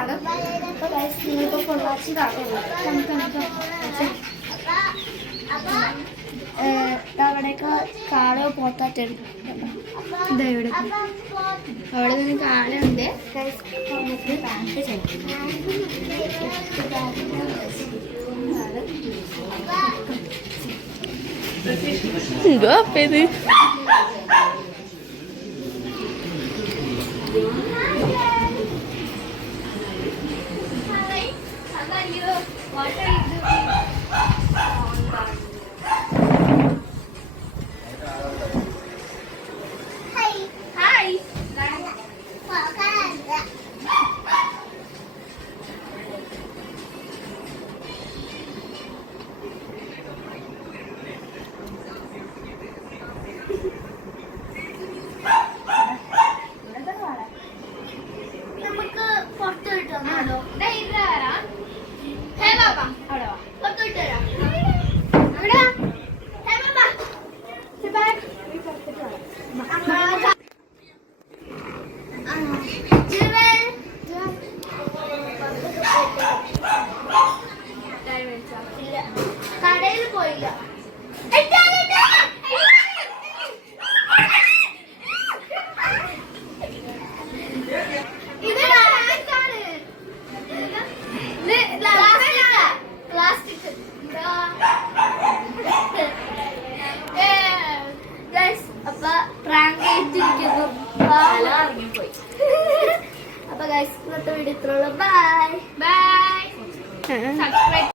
ആണ്. അപ്പോൾ ഗൈസ് നിങ്ങൾക്ക് പൊള്ളാച്ചി കാണുള്ളൂ. അവിടെയൊക്കെ കാളയോ പോത്താറ്റുണ്ട്. ഇതാ ഇവിടെ അവിടെ നിന്ന് കാളുണ്ട്. ബാങ്ക് എന്തോ അപ്പേത് കടയിൽ പോയില്ല. അപ്പൊ പ്രാങ്ക് ചെയ്തിരിക്കുന്നു. അപ്പൊ ഗൈസ് ഇന്നത്തെ വീഡിയോ ഇത്രയുള്ളൂ. Bye bye. സബ്സ്ക്രൈബ്